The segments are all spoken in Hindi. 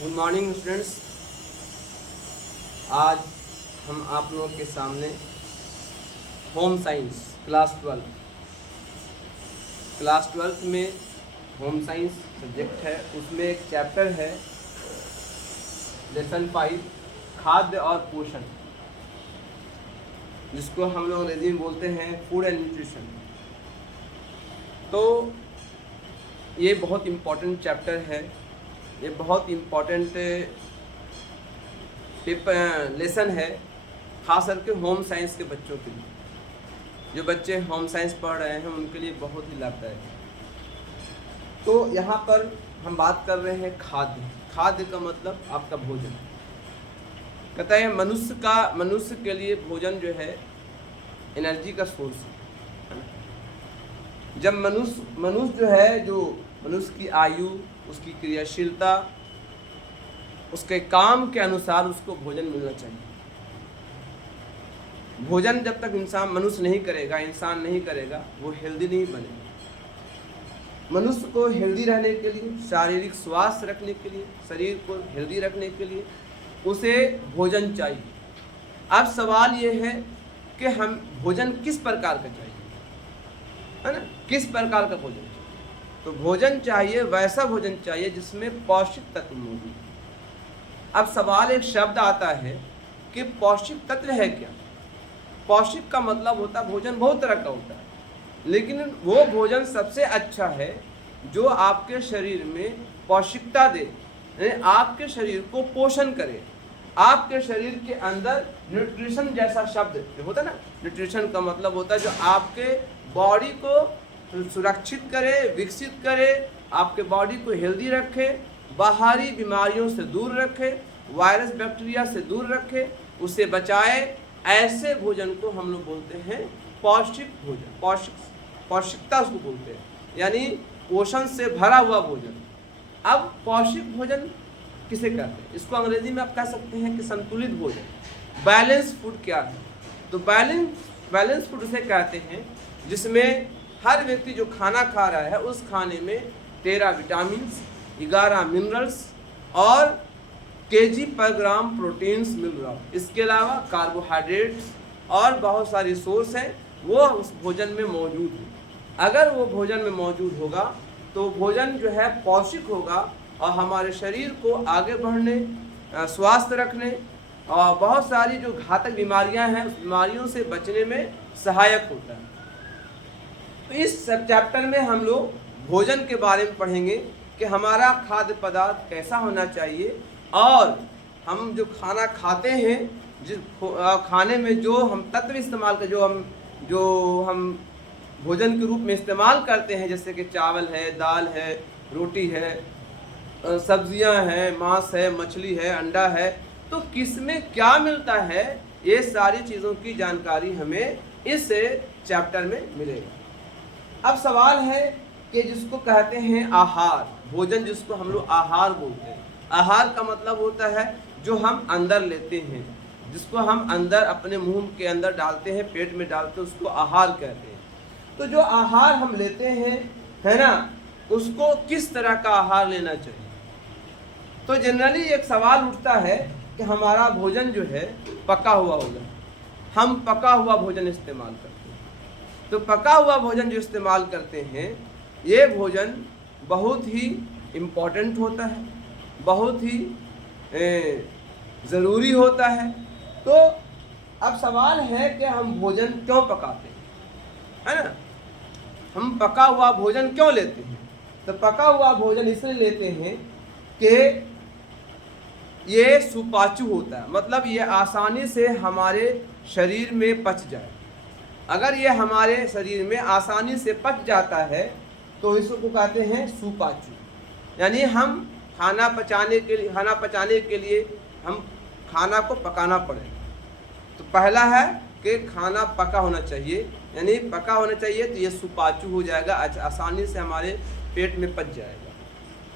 Good morning students. आज हम आप लोगों के सामने होम साइंस क्लास 12 में होम साइंस सब्जेक्ट है, उसमें एक चैप्टर है लेसन 5 खाद्य और पोषण, जिसको हम लोग अंग्रेजी में बोलते हैं फूड एंड न्यूट्रिशन। तो ये बहुत इम्पोर्टेंट चैप्टर है, ये बहुत इम्पोर्टेंट लेसन है, खास करके होम साइंस के बच्चों के लिए। जो बच्चे होम साइंस पढ़ रहे हैं उनके लिए बहुत ही लाभदायक है। तो यहाँ पर हम बात कर रहे हैं खाद्य का मतलब आपका भोजन। कहता है मनुष्य के लिए भोजन जो है एनर्जी का सोर्स है। जब मनुष्य जो है, जो मनुष्य की आयु, उसकी क्रियाशीलता, उसके काम के अनुसार उसको भोजन मिलना चाहिए। भोजन जब तक मनुष्य नहीं करेगा वो हेल्दी नहीं बनेगा। मनुष्य को हेल्दी रहने के लिए, शारीरिक स्वास्थ्य रखने के लिए, शरीर को हेल्दी रखने के लिए उसे भोजन चाहिए। अब सवाल ये है कि हम भोजन किस प्रकार का चाहिए, है ना? किस प्रकार का भोजन चाहिए? तो भोजन चाहिए, वैसा भोजन चाहिए जिसमें पौष्टिक तत्व मौजूद है। अब सवाल, एक शब्द आता है कि पौष्टिक तत्व है क्या? पौष्टिक का मतलब होता है भोजन बहुत तरह का होता है, लेकिन वो भोजन सबसे अच्छा है जो आपके शरीर में पौष्टिकता दे, आपके शरीर को पोषण करे, आपके शरीर के अंदर न्यूट्रिशन जैसा शब्द होता है ना। न्यूट्रिशन का मतलब होता है जो आपके बॉडी को सुरक्षित करे, विकसित करे, आपके बॉडी को हेल्दी रखे, बाहरी बीमारियों से दूर रखे, वायरस बैक्टीरिया से दूर रखे, उसे बचाए। ऐसे भोजन को हम लोग बोलते हैं पौष्टिक भोजन। पौष्टिकता उसको बोलते हैं, यानी पोषण से भरा हुआ भोजन। अब पौष्टिक भोजन किसे कहते हैं? इसको अंग्रेजी में आप कह सकते हैं कि संतुलित भोजन, बैलेंस फूड क्या है? तो बैलेंस फूड उसे कहते हैं जिसमें हर व्यक्ति जो खाना खा रहा है उस खाने में 13 विटामिन, 11 मिनरल्स और केजी पर ग्राम प्रोटीन्स मिल रहा हो। इसके अलावा कार्बोहाइड्रेट्स और बहुत सारी सोर्स हैं, वो उस भोजन में मौजूद है। अगर वो भोजन में मौजूद होगा तो भोजन जो है पौष्टिक होगा और हमारे शरीर को आगे बढ़ने, स्वस्थ रखने और बहुत सारी जो घातक बीमारियां हैं उस बीमारियों से बचने में सहायक होता है। तो इस सब चैप्टर में हम लोग भोजन के बारे में पढ़ेंगे कि हमारा खाद्य पदार्थ कैसा होना चाहिए और हम जो खाना खाते हैं, जिस खाने में जो हम तत्व इस्तेमाल कर, जो हम भोजन के रूप में इस्तेमाल करते हैं, जैसे कि चावल है, दाल है, रोटी है, सब्जियां हैं, मांस है, मछली है, अंडा है, तो किसमें क्या मिलता है, ये सारी चीज़ों की जानकारी हमें इस चैप्टर में मिलेगा। अब सवाल है कि जिसको कहते हैं आहार, भोजन जिसको हम लोग आहार बोलते हैं। आहार का मतलब होता है जो हम अंदर लेते हैं, जिसको हम अंदर अपने मुंह के अंदर डालते हैं, पेट में डालते हैं, उसको आहार कहते हैं। तो जो आहार हम लेते हैं, है ना, उसको किस तरह का आहार लेना चाहिए? तो जनरली एक सवाल उठता है कि हमारा भोजन जो है पका हुआ होगा, हम पका हुआ भोजन इस्तेमाल करते हैं। तो पका हुआ भोजन जो इस्तेमाल करते हैं, ये भोजन बहुत ही इम्पोर्टेंट होता है, बहुत ही ज़रूरी होता है। तो अब सवाल है कि हम भोजन क्यों पकाते हैं, है ना? हम पका हुआ भोजन क्यों लेते हैं? तो पका हुआ भोजन इसलिए लेते हैं कि ये सुपाच्य होता है, मतलब ये आसानी से हमारे शरीर में पच जाए। अगर ये हमारे शरीर में आसानी से पच जाता है तो इसको कहते हैं सुपाच्य, यानी हम खाना पचाने के लिए हम खाना को पकाना पड़ेगा। तो पहला है कि खाना पका होना चाहिए, यानी पका होना चाहिए, तो ये सुपाच्य हो जाएगा, आसानी से हमारे पेट में पच जाएगा।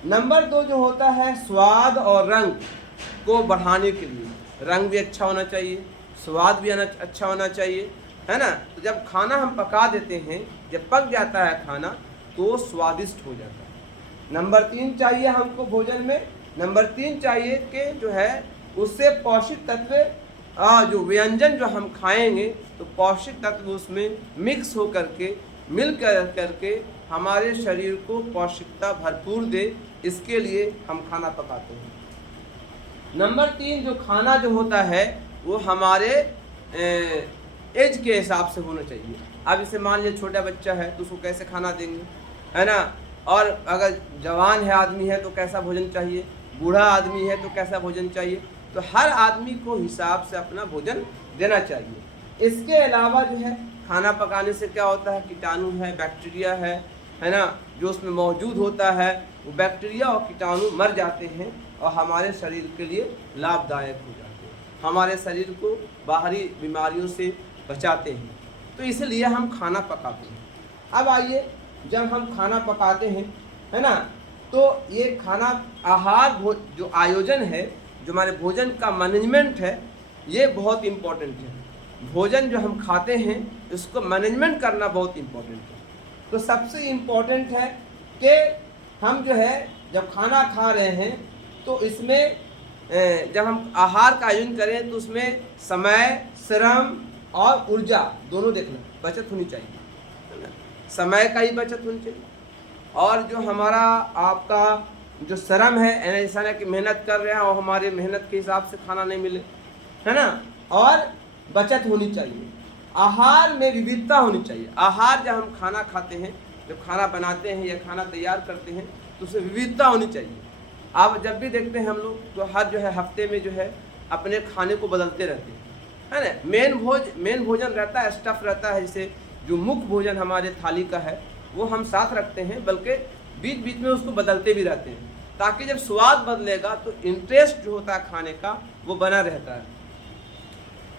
नंबर 2 जो होता है स्वाद और रंग को बढ़ाने के लिए, रंग भी अच्छा होना चाहिए, स्वाद भी अच्छा होना चाहिए, है ना? तो जब खाना हम पका देते हैं, जब पक जाता है खाना तो स्वादिष्ट हो जाता है। नंबर 3 चाहिए हमको भोजन में नंबर 3 चाहिए कि जो है उससे पौष्टिक तत्व जो व्यंजन जो हम खाएंगे तो पौष्टिक तत्व उसमें मिक्स हो करके मिल करके हमारे शरीर को पौष्टिकता भरपूर दे, इसके लिए हम खाना पकाते हैं। नंबर 3 जो खाना जो होता है वो हमारे एज के हिसाब से होना चाहिए। अब इसे मान लीजिए छोटा बच्चा है तो उसको कैसे खाना देंगे, है ना, और अगर जवान है आदमी है तो कैसा भोजन चाहिए, बूढ़ा आदमी है तो कैसा भोजन चाहिए, तो हर आदमी को हिसाब से अपना भोजन देना चाहिए। इसके अलावा जो है खाना पकाने से क्या होता है, कीटाणु है, बैक्टीरिया है ना, जो उसमें मौजूद होता है वो बैक्टीरिया और कीटाणु मर जाते हैं और हमारे शरीर के लिए लाभदायक हो जाते हैं, हमारे शरीर को बाहरी बीमारियों से बचाते हैं। तो इसलिए हम खाना पकाते हैं। अब आइए, जब हम खाना पकाते हैं, है ना, तो ये खाना आहार जो आयोजन है, जो हमारे भोजन का मैनेजमेंट है, ये बहुत इम्पोर्टेंट है। भोजन जो हम खाते हैं इसको मैनेजमेंट करना बहुत इम्पोर्टेंट है। तो सबसे इम्पोर्टेंट है कि हम जो है जब खाना खा रहे हैं तो इसमें जब हम आहार का आयोजन करें तो उसमें समय, श्रम और ऊर्जा दोनों देखना बचत होनी चाहिए, है ना। समय का ही बचत होनी चाहिए और जो हमारा आपका जो श्रम है, ऐसा नहीं कि मेहनत कर रहे हैं और हमारे मेहनत के हिसाब से खाना नहीं मिले, है ना, और बचत होनी चाहिए। आहार में विविधता होनी चाहिए। आहार जब हम खाना खाते हैं, जब खाना बनाते हैं या खाना तैयार करते हैं तो उसमें विविधता होनी चाहिए। आप जब भी देखते हैं हम लोग तो हर जो है हफ्ते में जो है अपने खाने को बदलते रहते हैं, है ना। मेन भोजन रहता है, स्टफ रहता है, जैसे जो मुख्य भोजन हमारे थाली का है वो हम साथ रखते हैं, बल्कि बीच बीच में उसको बदलते भी रहते हैं ताकि जब स्वाद बदलेगा तो इंटरेस्ट जो होता है खाने का वो बना रहता है।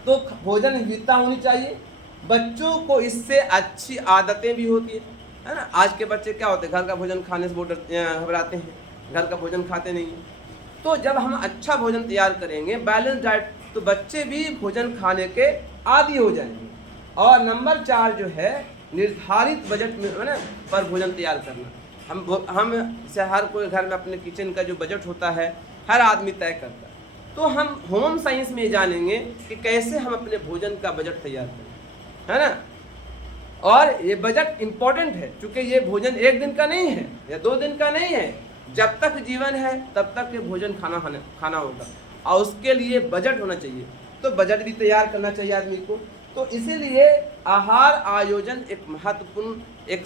तो भोजन विविधता होनी चाहिए। बच्चों को इससे अच्छी आदतें भी होती है ना। आज के बच्चे क्या होते हैं, घर का भोजन खाने से बहुत घबराते हैं, घर का भोजन खाते नहीं हैं। तो जब हम अच्छा भोजन तैयार करेंगे, बैलेंस डाइट, तो बच्चे भी भोजन खाने के आदी हो जाएंगे। और नंबर 4 जो है निर्धारित बजट में, है ना, पर भोजन तैयार करना। हम से हर कोई घर में अपने किचन का जो बजट होता है हर आदमी तय करता है। तो हम होम साइंस में जानेंगे कि कैसे हम अपने भोजन का बजट तैयार करें, है ना। और ये बजट इम्पोर्टेंट है क्योंकि ये भोजन एक दिन का नहीं है या 2 दिन का नहीं है, जब तक जीवन है तब तक ये भोजन खाना होगा और उसके लिए बजट होना चाहिए। तो बजट भी तैयार करना चाहिए आदमी को। तो इसीलिए आहार आयोजन एक महत्वपूर्ण एक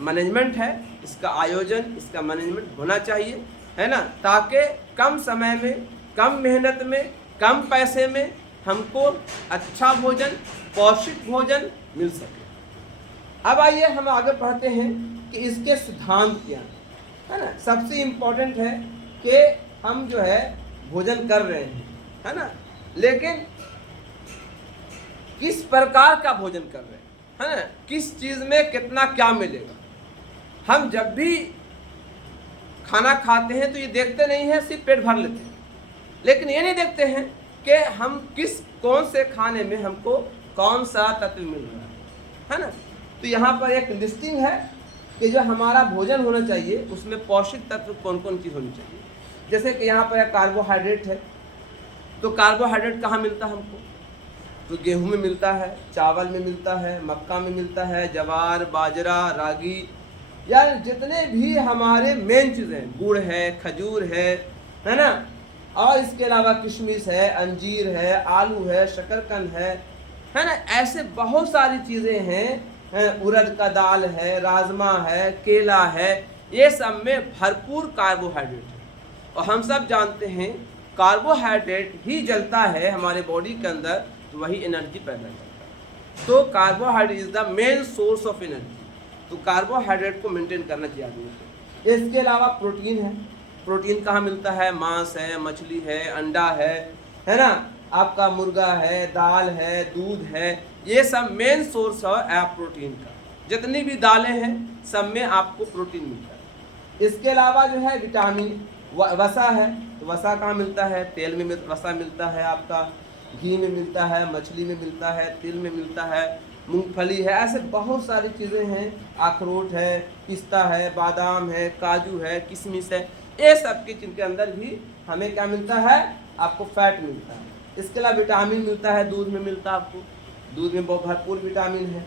मैनेजमेंट है। इसका आयोजन, इसका मैनेजमेंट होना चाहिए, है ना, ताकि कम समय में, कम मेहनत में, कम पैसे में हमको अच्छा भोजन, पौष्टिक भोजन मिल सके। अब आइए हम आगे पढ़ते हैं कि इसके सिद्धांत क्या है ना। सबसे इम्पोर्टेंट है कि हम जो है भोजन कर रहे हैं, है ना, लेकिन किस प्रकार का भोजन कर रहे हैं, है ना, किस चीज़ में कितना क्या मिलेगा। हम जब भी खाना खाते हैं तो ये देखते नहीं हैं, सिर्फ पेट भर लेते हैं, लेकिन ये नहीं देखते हैं कि हम कौन से खाने में हमको कौन सा तत्व मिल रहा है ना। तो यहाँ पर एक लिस्टिंग है कि जो हमारा भोजन होना चाहिए उसमें पौष्टिक तत्व कौन कौन चीज़ होनी चाहिए। जैसे कि यहाँ पर एक कार्बोहाइड्रेट है, तो कार्बोहाइड्रेट कहाँ मिलता है हमको, तो गेहूं में मिलता है, चावल में मिलता है, मक्का में मिलता है, जवार, बाजरा, रागी, या जितने भी हमारे मेन चीज़ें हैं, गुड़ है, खजूर है ना, और इसके अलावा किशमिश है, अंजीर है, आलू है, शकरकंद है ना, ऐसे बहुत सारी चीज़ें हैं, उड़द का दाल है, राजमा है, केला है, ये सब में भरपूर कार्बोहाइड्रेट है। और हम सब जानते हैं कार्बोहाइड्रेट ही जलता है हमारे बॉडी के अंदर, तो वही एनर्जी पैदा करता है। तो carbohydrate is the main source of energy. तो कार्बोहाइड्रेट को मेंटेन करना चाहिए आदमी को। इसके अलावा प्रोटीन है। प्रोटीन कहाँ मिलता है, मांस है, मछली है, अंडा है ना, आपका मुर्गा है, दाल है, दूध है, ये सब मेन सोर्स है प्रोटीन का। जितनी भी दालें हैं सब में आपको प्रोटीन मिलता है। इसके अलावा जो है विटामिन, वसा है, तो वसा कहाँ मिलता है, तेल में वसा मिलता है, आपका घी में मिलता है, मछली में मिलता है, तिल में मिलता है, मूंगफली है, ऐसे बहुत सारी चीज़ें हैं, अखरोट है, पिस्ता है, बादाम है, काजू है, किशमिश है, ये सब की जिनके अंदर भी हमें क्या मिलता है, आपको फैट मिलता है। इसके अलावा विटामिन मिलता है, दूध में मिलता है आपको, दूध में बहुत भरपूर विटामिन है।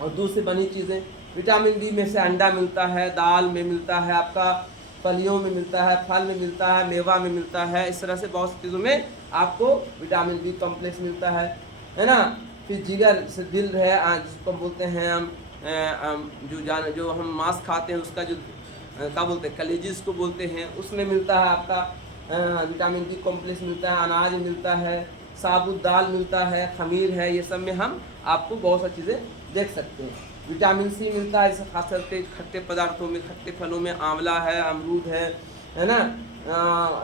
और दूध से बनी चीज़ें, विटामिन डी में से अंडा मिलता है, दाल में मिलता है, आपका फलियों में मिलता है, फल में मिलता है, मेवा में मिलता है, इस तरह से बहुत सी चीज़ों में आपको विटामिन बी कॉम्प्लेक्स मिलता है ना। फिर जिगर से दिल है, जिसको बोलते हैं हम जो हम मांस खाते हैं उसका जो क्या बोलते हैं, कलेजी को बोलते हैं, उसमें मिलता है आपका विटामिन बी कॉम्प्लेक्स मिलता है। अनाज मिलता है, साबुत दाल मिलता है, खमीर है, ये सब में हम आपको बहुत सारी चीज़ें देख सकते हैं। विटामिन सी मिलता है, जैसे खास करके खट्टे पदार्थों में, खट्टे फलों में आंवला है, अमरूद है ना,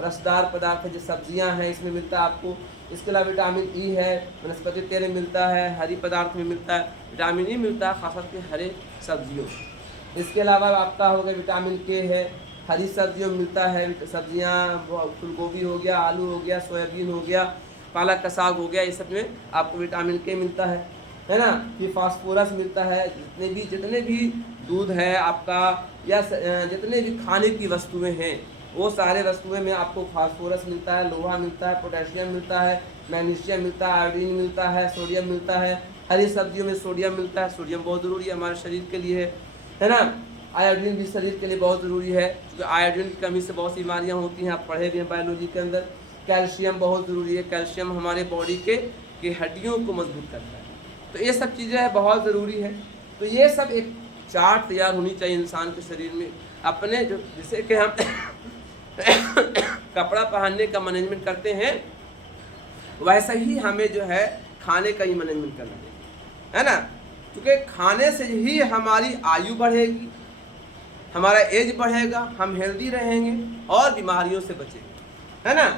रसदार पदार्थ है, जो सब्जियां हैं, इसमें मिलता है आपको। इसके अलावा विटामिन ई है, वनस्पति तेल में मिलता है, हरी पदार्थ में मिलता है, विटामिन ई मिलता है खास करके हरे सब्जियों। इसके अलावा आपका हो गया विटामिन के है, हरी सब्जियों में मिलता है, सब्जियाँ फूल गोभी हो गया, आलू हो गया, सोयाबीन हो गया, पालक का साग हो गया, ये सब में आपको विटामिन के मिलता है ना। फिर फास्फोरस मिलता है, जितने भी दूध है आपका, या जितने भी खाने की वस्तुएं हैं, वो सारे वस्तुएं में आपको फास्फोरस मिलता है, लोहा मिलता है, पोटेशियम मिलता है, मैग्नीशियम मिलता है, आयोडीन मिलता है, सोडियम मिलता है। हरी सब्जियों में सोडियम मिलता है, सोडियम बहुत ज़रूरी है हमारे शरीर के लिए, है ना। आयोडीन भी शरीर के लिए बहुत ज़रूरी है, क्योंकि आयोडीन की कमी से बहुत सी बीमारियाँ होती हैं, आप पढ़े भी हैं बायोलॉजी के अंदर। कैल्शियम बहुत ज़रूरी है, कैल्शियम हमारे बॉडी के हड्डियों को मजबूत करता है। तो ये सब चीज़ें बहुत ज़रूरी है। तो ये सब एक चार्ट तैयार होनी चाहिए इंसान के शरीर में, अपने जो जैसे कि हम कपड़ा पहनने का मैनेजमेंट करते हैं, वैसा ही हमें जो है खाने का ही मैनेजमेंट करना चाहिए, है ना। क्योंकि खाने से ही हमारी आयु बढ़ेगी, हमारा एज बढ़ेगा, हम हेल्दी रहेंगे और बीमारियों से बचेंगे, है ना।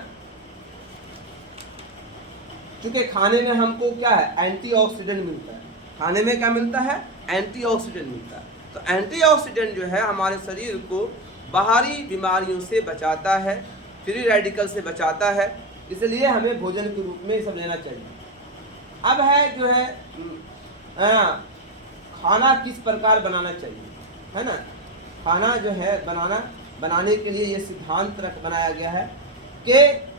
क्योंकि खाने में हमको क्या है, एंटीऑक्सीडेंट मिलता है। खाने में क्या मिलता है, एंटीऑक्सीडेंट मिलता है। तो एंटीऑक्सीडेंट जो है हमारे शरीर को बाहरी बीमारियों से बचाता है, फ्री रेडिकल से बचाता है, इसलिए हमें भोजन के रूप में ये सब लेना चाहिए। अब है जो है खाना किस प्रकार बनाना चाहिए, है ना। खाना जो है बनाने के लिए ये सिद्धांत बनाया गया है कि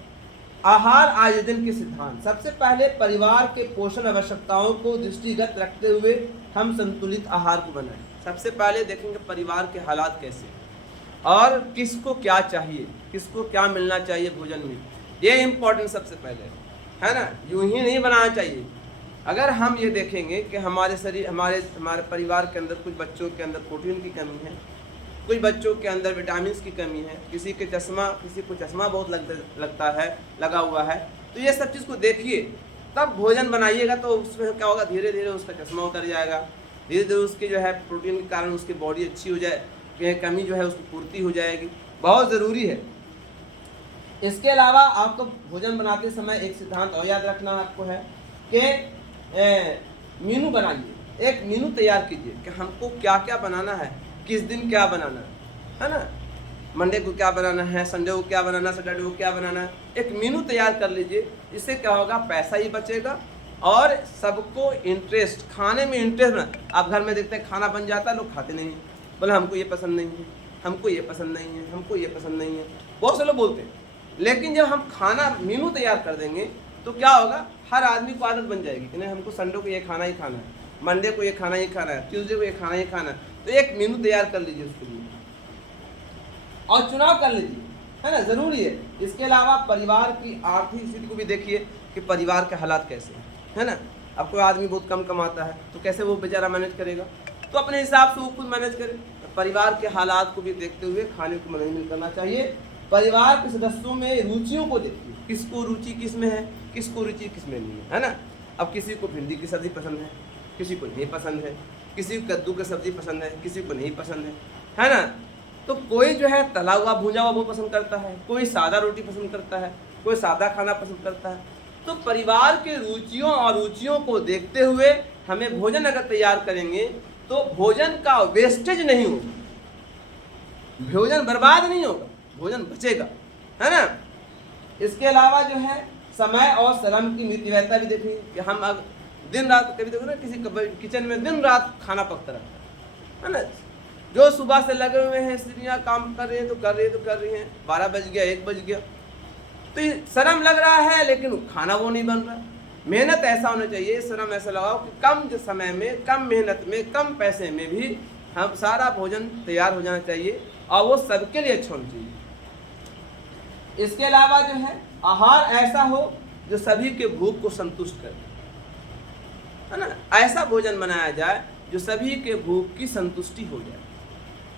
आहार आयोजन के सिद्धांत। सबसे पहले परिवार के पोषण आवश्यकताओं को दृष्टिगत रखते हुए हम संतुलित आहार को बनाएं। सबसे पहले देखेंगे परिवार के हालात कैसे और किसको क्या चाहिए, किसको क्या मिलना चाहिए भोजन में, ये इम्पोर्टेंट सबसे पहले, है ना। यूं ही नहीं बनाना चाहिए। अगर हम ये देखेंगे कि हमारे शरीर हमारे परिवार के अंदर कुछ बच्चों के अंदर प्रोटीन की कमी है, कुछ बच्चों के अंदर विटामिन की कमी है, किसी को चश्मा बहुत लगा हुआ है, तो ये सब चीज़ को देखिए, तब भोजन बनाइएगा। तो उसमें क्या होगा, धीरे धीरे उसका चश्मा उतर जाएगा, धीरे धीरे उसकी जो है प्रोटीन के कारण उसकी बॉडी अच्छी हो जाए, कमी जो है उसकी पूर्ति हो जाएगी, बहुत ज़रूरी है। इसके अलावा आपको भोजन बनाते समय एक सिद्धांत और याद रखना आपको है कि मेनू बनाइए, एक मेनू तैयार कीजिए कि हमको क्या क्या बनाना है, किस दिन क्या बनाना है ना। मंडे को क्या बनाना है, संडे को क्या बनाना है, सैटरडे को क्या बनाना है, एक मेनू तैयार कर लीजिए। इससे क्या होगा, पैसा ही बचेगा और सबको इंटरेस्ट, खाने में इंटरेस्ट ना। आप घर में देखते हैं खाना बन जाता है, लोग खाते नहीं हैं, बोले हमको ये पसंद नहीं है, हमको ये पसंद नहीं है, हमको ये पसंद नहीं है, बहुत से लोग बोलते हैं। लेकिन जब हम खाना मेनू तैयार कर देंगे तो क्या होगा, हर आदमी को आदत बन जाएगी कि नहीं हमको संडे को ये खाना ही खाना है, मंडे को ये खाना ही खाना है, ट्यूसडे को ये खाना ही खाना है। तो एक मेनू तैयार कर लीजिए उसके लिए और चुनाव कर लीजिए, है ना, ज़रूरी है। इसके अलावा परिवार की आर्थिक स्थिति को भी देखिए कि परिवार के हालात कैसे हैं, है ना। अब कोई आदमी बहुत कम कमाता है तो कैसे वो बेचारा मैनेज करेगा, तो अपने हिसाब से वो खुद मैनेज करे। परिवार के हालात को भी देखते हुए खाने को मैनेजमेंट करना चाहिए। परिवार के सदस्यों में रुचियों को देखिए, किसको रुचि किस में है, किसको रुचि किस में नहीं है ना। अब किसी को भिंडी की सब्ज़ी पसंद है, किसी को नहीं पसंद है, किसी को कद्दू की सब्ज़ी पसंद है, किसी को नहीं पसंद है ना। तो कोई जो है तला हुआ भुजा हुआ वो पसंद करता है, कोई सादा रोटी पसंद करता है, कोई सादा खाना पसंद करता है। तो परिवार के रुचियों और रुचियों को देखते हुए हमें भोजन अगर तैयार करेंगे तो भोजन का वेस्टेज नहीं होगा, भोजन बर्बाद नहीं होगा, भोजन बचेगा, है ना। इसके अलावा जो है समय और श्रम की मितव्ययता भी देखिए कि हम अब दिन रात, कभी देखो ना किसी किचन में दिन रात खाना पकता रहता है ना। जो सुबह से लगे हुए हैं स्त्रियाँ काम कर रही हैं तो कर रही हैं, 12 बज गया 1 बज गया, तो ये श्रम लग रहा है लेकिन खाना वो नहीं बन रहा। मेहनत ऐसा होना चाहिए, श्रम ऐसा लगाओ कि कम जो समय में, कम मेहनत में, कम पैसे में भी हम सारा भोजन तैयार हो जाना चाहिए और वो सबके लिए अच्छा होना चाहिए। इसके अलावा जो है आहार ऐसा हो जो सभी के भूख को संतुष्ट करे, है ना। ऐसा भोजन बनाया जाए जो सभी के भूख की संतुष्टि हो जाए।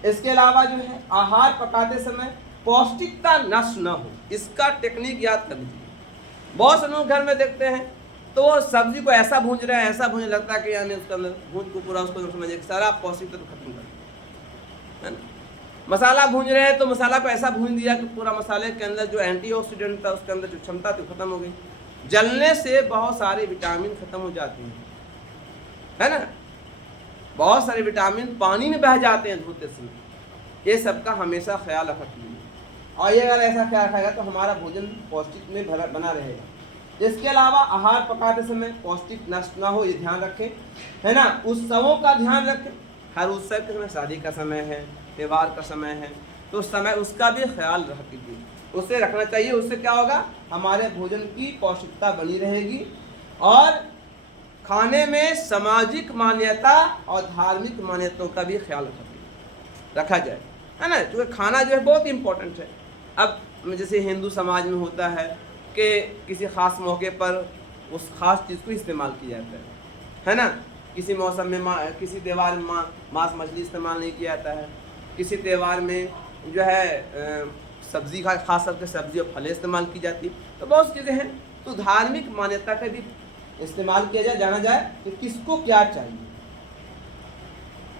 इसके अलावा जो है आहार पकाते समय पौष्टिकता नष्ट न हो, इसका टेक्निक याद कर लीजिए। बहुत से लोग घर में देखते हैं तो वो सब्जी को ऐसा भूंज रहे हैं, ऐसा भूंज लगता है कि यानी उसके अंदर भूंज को पूरा उसको समझिए सारा पौष्टिक तत्व खत्म कर दिया, है ना। मसाला भूंज रहे हैं तो मसाला को ऐसा भूंज दिया कि पूरा मसाले के अंदर जो एंटीऑक्सीडेंट था, उसके अंदर जो क्षमता थी खत्म हो गई। जलने से बहुत सारे विटामिन खत्म हो जाते हैं, है ना। बहुत सारे विटामिन पानी में बह जाते हैं धोते समय। ये सबका हमेशा ख्याल रखिए और ये अगर ऐसा ख्याल रखेगा तो हमारा भोजन पौष्टिक में बना रहेगा। इसके अलावा आहार पकाते समय पौष्टिक नष्ट ना हो, ये ध्यान रखें, है ना। उत्सवों का ध्यान रखें, हर उत्सव के समय, शादी का समय है, त्यौहार का समय है, तो उस समय उसका भी ख्याल रख दीजिए, उसे रखना चाहिए। उससे क्या होगा, हमारे भोजन की पौष्टिकता बनी रहेगी और खाने में सामाजिक मान्यता और धार्मिक मान्यताओं का भी ख्याल रखा जाए, है ना। क्योंकि खाना जो है बहुत इम्पोर्टेंट है। अब जैसे हिंदू समाज में होता है कि किसी ख़ास मौके पर उस ख़ास चीज़ को इस्तेमाल किया जाता है ना। किसी मौसम में किसी त्यौहार में मांस मछली इस्तेमाल नहीं किया जाता है, किसी त्यौहार में जो है सब्ज़ी खास करके सब्ज़ी और फलें इस्तेमाल की जाती है। तो बहुत चीज़ें हैं, तो धार्मिक मान्यता का भी इस्तेमाल किया जाए, जाना जाए कि किसको क्या चाहिए,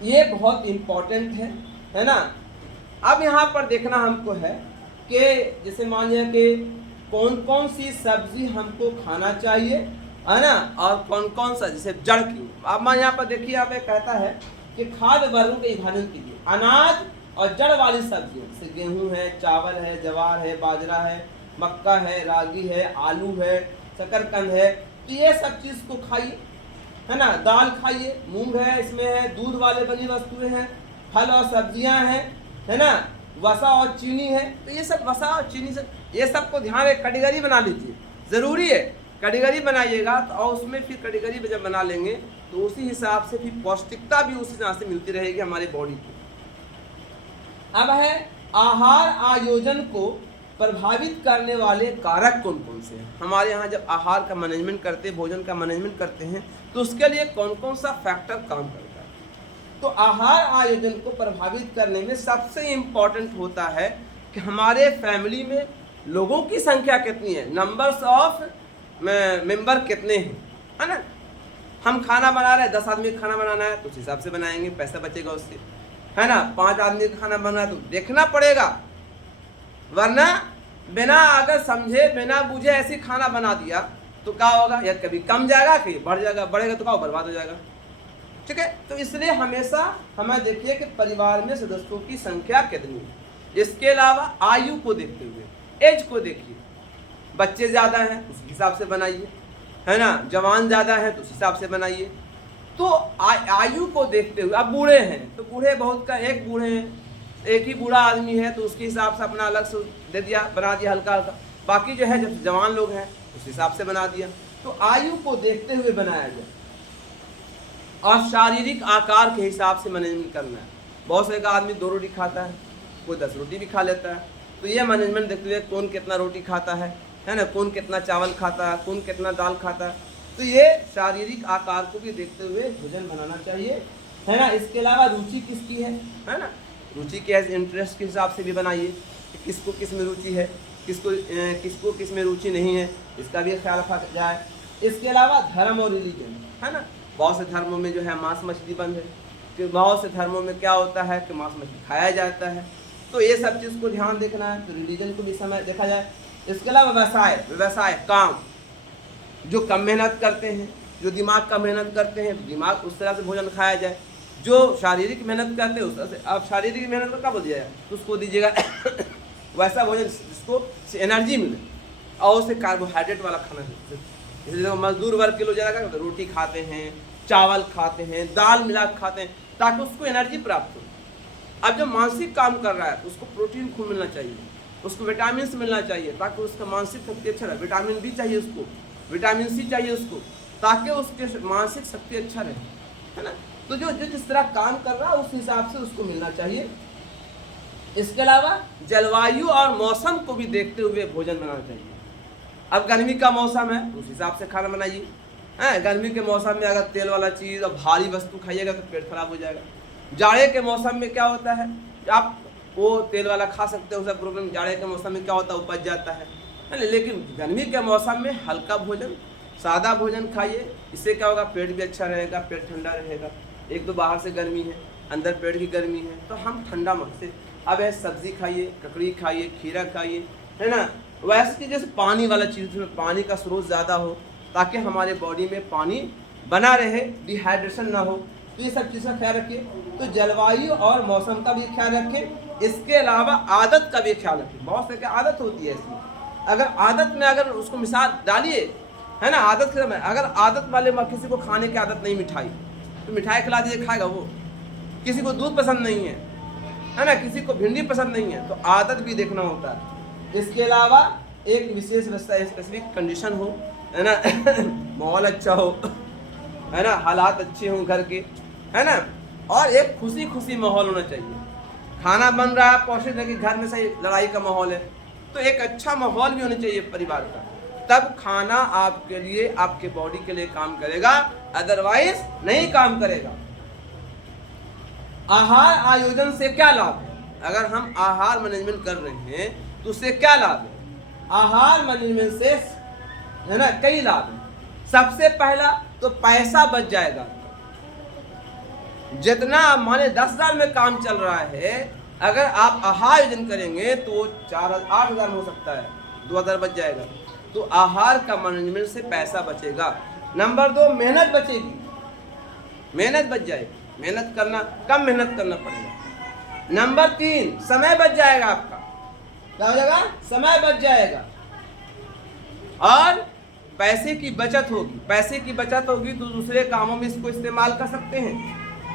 ये बहुत इम्पोर्टेंट है ना। अब यहाँ पर देखना हमको है कि जैसे मान लिया कि कौन कौन सी सब्जी हमको खाना चाहिए, है ना, और कौन कौन सा जैसे जड़ की। अब मैं यहाँ पर देखिए, आप एक कहता है कि खाद्य वर्गों के विभाजन कीजिए। अनाज और जड़ वाली सब्जियों जैसे गेहूँ है, चावल है, ज्वार है, बाजरा है, मक्का है, रागी है, आलू है, शकरकंद है, तो ये सब चीज़ को खाइए, है ना। दाल खाइए, मूंग है, इसमें है, दूध वाले बनी वस्तुएं हैं, फल और सब्जियां हैं, है ना, वसा और चीनी है। तो ये सब वसा और चीनी से ये सब को ध्यान एक कैटेगरी बना लीजिए, ज़रूरी है कैटेगरी बनाइएगा। तो और उसमें फिर कैटेगरी जब बना लेंगे तो उसी हिसाब से फिर पौष्टिकता भी उसी हिसाब से मिलती रहेगी हमारी बॉडी को। अब है आहार आयोजन को प्रभावित करने वाले कारक कौन कौन से हैं। हमारे यहाँ जब आहार का मैनेजमेंट करते हैं, भोजन का मैनेजमेंट करते हैं, तो उसके लिए कौन कौन सा फैक्टर काम करता है। तो आहार आयोजन को प्रभावित करने में सबसे इम्पॉर्टेंट होता है कि हमारे फैमिली में लोगों की संख्या कितनी है, नंबर्स ऑफ मेंबर कितने हैं, है ना। हम खाना बना रहे हैं, 10 आदमी का खाना बनाना है तो उस हिसाब से बनाएंगे, पैसा बचेगा उससे, है ना। 5 आदमी का खाना बना है तो देखना पड़ेगा, वरना बिना अगर समझे बिना बुझे ऐसे खाना बना दिया तो क्या होगा, या कभी कम जाएगा कभी बढ़ जाएगा, बढ़ेगा तो क्या बर्बाद हो जाएगा, ठीक है। तो इसलिए हमेशा हमें देखिए कि परिवार में सदस्यों की संख्या कितनी है। इसके अलावा आयु को देखते हुए, एज को देखिए, बच्चे ज़्यादा हैं उस हिसाब से बनाइए, है ना, जवान ज़्यादा है तो उस हिसाब से बनाइए। तो आयु को देखते हुए, अब बूढ़े हैं तो बूढ़े बहुत का, एक बूढ़े हैं, एक ही बूढ़ा आदमी है तो उसके हिसाब से अपना अलग से दे दिया, बना दिया हल्का हल्का। बाकी जो है जब जवान लोग हैं उस हिसाब से बना दिया। तो आयु को देखते हुए बनाया जाए और शारीरिक आकार के हिसाब से मैनेजमेंट करना है। बहुत से का आदमी 2 रोटी खाता है, कोई 10 रोटी भी खा लेता है। तो ये मैनेजमेंट देखते हुए कौन कितना रोटी खाता है ना, कौन कितना चावल खाता है, कौन कितना दाल खाता है। तो ये शारीरिक आकार को भी देखते हुए भोजन बनाना चाहिए, है ना। इसके अलावा रुचि किसकी है ना, रुचि के इंटरेस्ट के हिसाब से भी बनाइए कि किसको किस में रुचि है, किसको किस में रुचि नहीं है, इसका भी ख्याल रखा जाए। इसके अलावा धर्म और रिलीजन, है ना। बहुत से धर्मों में जो है मांस मछली बंद है, कि बहुत से धर्मों में क्या होता है कि मांस मछली खाया जाता है। तो ये सब चीज़ को ध्यान देखना है, तो रिलीजन को भी समय देखा जाए। इसके अलावा व्यवसाय काम, जो कम मेहनत करते हैं, जो दिमाग का मेहनत करते हैं, दिमाग उस तरह से भोजन खाया जाए। जो शारीरिक मेहनत करते हैं उस तरह से, आप शारीरिक मेहनत को क्या बोल दिया तो उसको दीजिएगा वैसा भोजन जिसको एनर्जी मिले, और उसे कार्बोहाइड्रेट वाला खाना इसलिए मजदूर वर्ग के लोग ज़्यादा करते हैं, रोटी खाते हैं, चावल खाते हैं, दाल मिला के खाते हैं, ताकि उसको एनर्जी प्राप्त हो। अब जब मानसिक काम कर रहा है तो उसको प्रोटीन खूब मिलना चाहिए, उसको विटामिन मिलना चाहिए, ताकि उसका मानसिक शक्ति अच्छा रहे। विटामिन बी चाहिए उसको, विटामिन सी चाहिए उसको, ताकि उसके मानसिक शक्ति अच्छा रहे, है ना। तो जो जिस तरह काम कर रहा है उस हिसाब से उसको मिलना चाहिए। इसके अलावा जलवायु और मौसम को भी देखते हुए भोजन बनाना चाहिए। अब गर्मी का मौसम है, उस हिसाब से खाना बनाइए। गर्मी के मौसम में अगर तेल वाला चीज़ और भारी वस्तु खाइएगा तो पेट खराब हो जाएगा। जाड़े के मौसम में क्या होता है, आप वो तेल वाला खा सकते हो, उसका प्रॉब्लम जाड़े के मौसम में क्या होता है, उपज जाता है ना। लेकिन गर्मी के मौसम में हल्का भोजन, सादा भोजन खाइए। इससे क्या होगा, पेट भी अच्छा रहेगा, पेट ठंडा रहेगा। एक तो बाहर से गर्मी है, अंदर पेट की गर्मी है, तो हम ठंडा मन से अब है सब्जी खाइए, ककड़ी खाइए, खीरा खाइए, है ना। वैसे कि जैसे पानी वाला चीज़, उसमें पानी का स्रोत ज़्यादा हो, ताकि हमारे बॉडी में पानी बना रहे, डिहाइड्रेशन ना हो। तो ये सब चीज़ का ख्याल रखिए। तो जलवायु और मौसम का भी ख्याल रखें। इसके अलावा आदत का भी ख्याल रखें। बहुत से आदत होती है ऐसी, अगर आदत में अगर उसको मिसाल डालिए, है ना, आदत के समय अगर आदत वाले किसी को खाने की आदत नहीं मिठाई, तो मिठाई खिला दीजिए, खाएगा वो। किसी को दूध पसंद नहीं है ना, किसी को भिंडी पसंद नहीं है, तो आदत भी देखना होता है। इसके अलावा एक विशेष व्यवस्था, स्पेसिफिक कंडीशन हो, है ना, माहौल अच्छा हो, है ना, हालात अच्छे हों घर के, है ना, और एक खुशी खुशी माहौल होना चाहिए। खाना बन रहा है, पौष्टिक है कि घर में सही लड़ाई का माहौल है, तो एक अच्छा माहौल भी होना चाहिए परिवार का, तब खाना आपके लिए, आपके बॉडी के लिए काम करेगा, अदरवाइज नहीं काम करेगा। आहार आयोजन से क्या लाभ है? अगर हम आहार मैनेजमेंट कर रहे हैं तो उससे क्या लाभ है? आहार मैनेजमेंट से, है ना, कई लाभ हैं। सबसे पहला तो पैसा बच जाएगा। जितना माने 10,000 में काम चल रहा है, अगर आप आहार आयोजन करेंगे तो 8,000 में हो सकता है, 2,000 बच जाएगा। तो आहार का मैनेजमेंट से पैसा बचेगा। नंबर 2, मेहनत बचेगी, मेहनत बच जाएगी, मेहनत करना, कम मेहनत करना पड़ेगा। नंबर 3, समय बच जाएगा आपका। क्या हो जाएगा? समय बच जाएगा। और पैसे की बचत होगी, पैसे की बचत होगी तो दूसरे कामों में इसको इस्तेमाल कर सकते हैं,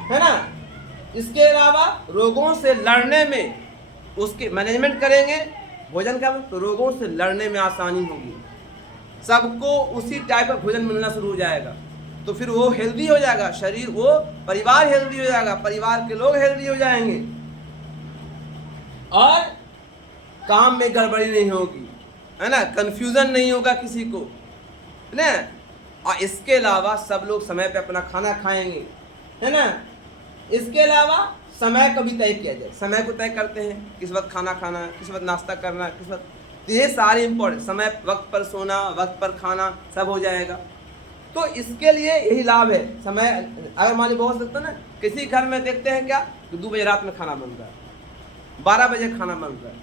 है ना। इसके अलावा रोगों से लड़ने में, उसके मैनेजमेंट करेंगे भोजन का, तो रोगों से लड़ने में आसानी होगी। सबको उसी टाइप का भोजन मिलना शुरू हो जाएगा, तो फिर वो हेल्दी हो जाएगा शरीर, वो परिवार हेल्दी हो जाएगा, परिवार के लोग हेल्दी हो जाएंगे, और काम में गड़बड़ी नहीं होगी, है ना, कंफ्यूजन नहीं होगा किसी को, है ना। और इसके अलावा सब लोग समय पे अपना खाना खाएंगे, है ना। इसके अलावा समय को भी तय किया जाए, समय को तय करते हैं, किस वक्त खाना खाना, किस वक्त नाश्ता करना, किस वक्त, तो ये सारे इंपॉर्टेंट, समय, वक्त पर सोना, वक्त पर खाना, सब हो जाएगा। तो इसके लिए यही लाभ है। समय, अगर मान लीजिए बहुत सकते ना, किसी घर में देखते हैं क्या, तो 2 बजे रात में खाना बन रहा है, 12 बजे खाना बन रहा है।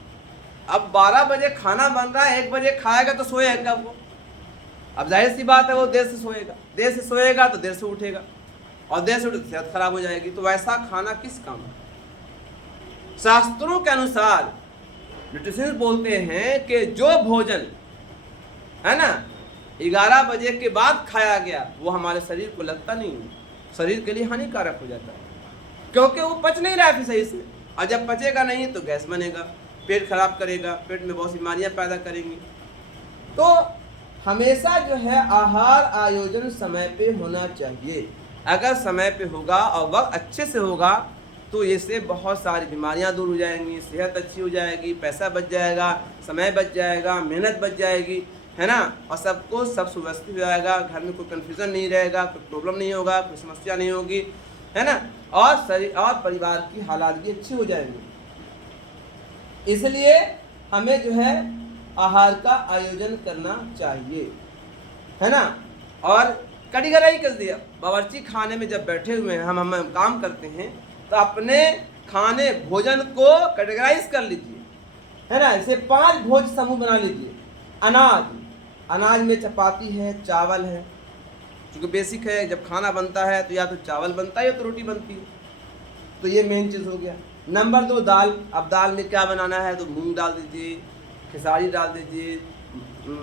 अब 12 बजे खाना बन रहा है, 1 बजे खाएगा तो सोएगा वो। अब जाहिर सी बात है वो देर से सोएगा, देर से सोएगा तो देर से उठेगा, और देर से उठे तो सेहत खराब हो जाएगी। तो वैसा खाना किस काम है? शास्त्रों के अनुसार न्यूट्रिशनिस्ट बोलते हैं कि जो भोजन, है ना, 11 बजे के बाद खाया गया, वो हमारे शरीर को लगता नहीं है, शरीर के लिए हानिकारक हो जाता है, क्योंकि वो पच नहीं रहा है फिर सही से। और जब पचेगा नहीं तो गैस बनेगा, पेट खराब करेगा, पेट में बहुत सी बीमारियाँ पैदा करेंगी। तो हमेशा जो है आहार आयोजन समय पे होना चाहिए। अगर समय पे होगा और वक्त अच्छे से होगा तो इससे बहुत सारी बीमारियां दूर हो जाएंगी, सेहत अच्छी हो जाएगी, पैसा बच जाएगा, समय बच जाएगा, मेहनत बच जाएगी, है ना, और सबको सब सुव्यवस्थित हो जाएगा, घर में कोई कन्फ्यूज़न नहीं रहेगा, कोई प्रॉब्लम नहीं होगा, कोई समस्या नहीं होगी, है ना, और शरीर और परिवार की हालात भी अच्छी हो जाएंगी। इसलिए हमें जो है आहार का आयोजन करना चाहिए, है ना। और कटिगराई कर दिया, बावर्ची खाने में जब बैठे हुए हैं, हम काम करते हैं, तो अपने खाने भोजन को कैटेगराइज कर लीजिए, है ना। इसे 5 भोज समूह बना लीजिए। अनाज, अनाज में चपाती है, चावल है, क्योंकि बेसिक है, जब खाना बनता है तो या तो चावल बनता है या तो रोटी बनती है, तो ये मेन चीज़ हो गया। नंबर 2, दाल। अब दाल में क्या बनाना है, तो मूंग डाल दीजिए, खेसारी डाल दीजिए,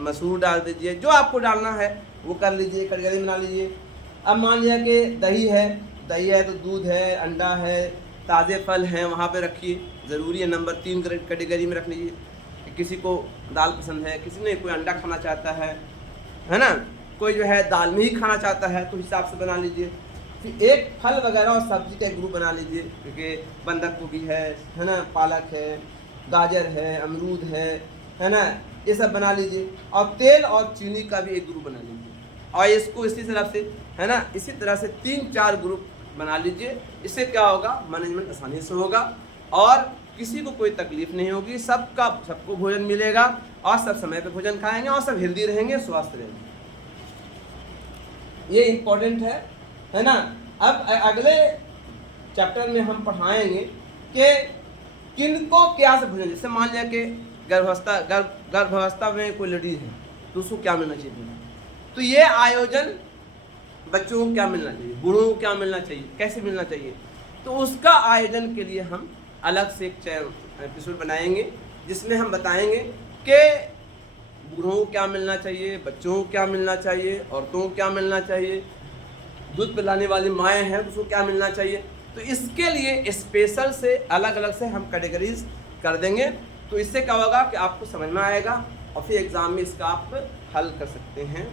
मसूर डाल दीजिए, जो आपको डालना है, वो कर लीजिए, कैटेगरी बना लीजिए। अब मान लिया कि दही है तो दूध है, अंडा है, ताज़े फल हैं, वहाँ पे रखिए, ज़रूरी है। नंबर 3 कैटेगरी में रख लीजिए कि किसी को दाल पसंद है, किसी ने कोई अंडा खाना चाहता है ना, कोई जो है दाल में ही खाना चाहता है, तो हिसाब से बना लीजिए। फिर एक फल वगैरह और सब्जी का एक ग्रुप बना लीजिए, क्योंकि बंधक गोभी है ना, पालक है, गाजर है, अमरूद है ना, ये सब बना लीजिए। और तेल और चीनी का भी एक ग्रुप बना लीजिए, और इसको इसी तरह से है ना, इसी तरह से 3-4 ग्रुप बना लीजिए। इससे क्या होगा, मैनेजमेंट आसानी से होगा और किसी को कोई तकलीफ नहीं होगी, सबको भोजन मिलेगा और सब समय पे भोजन खाएंगे और सब हेल्दी रहेंगे, स्वस्थ रहेंगे। ये इम्पोर्टेंट है ना। अब अगले चैप्टर में हम पढ़ाएंगे कि किनको क्या से भोजन, जैसे मान लिया कि गर्भावस्था में कोई लेडीज है तो उसको क्या मिलना चाहिए, तो ये आयोजन बच्चों को क्या मिलना चाहिए, बूढ़ों को क्या मिलना चाहिए, कैसे मिलना चाहिए, तो उसका आयोजन के लिए हम अलग से एक एपिसोड बनाएंगे, जिसमें हम बताएंगे कि बूढ़ों को क्या मिलना चाहिए, बच्चों को क्या मिलना चाहिए, औरतों को क्या मिलना चाहिए, दूध पिलाने वाली माएँ हैं तो उसको क्या मिलना चाहिए। तो इसके लिए स्पेशल से अलग अलग से हम कैटेगरीज कर देंगे, तो इससे क्या होगा कि आपको समझ में आएगा और फिर एग्ज़ाम में इसका आप हल कर सकते हैं।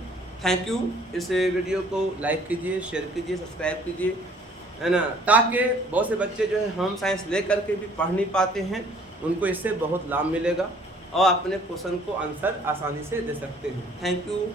Thank you. इस वीडियो को लाइक कीजिए, शेयर कीजिए, सब्सक्राइब कीजिए, है ना, ताकि बहुत से बच्चे जो है होम साइंस ले करके भी पढ़ नहीं पाते हैं, उनको इससे बहुत लाभ मिलेगा और अपने क्वेश्चन को आंसर आसानी से दे सकते हैं। Thank you.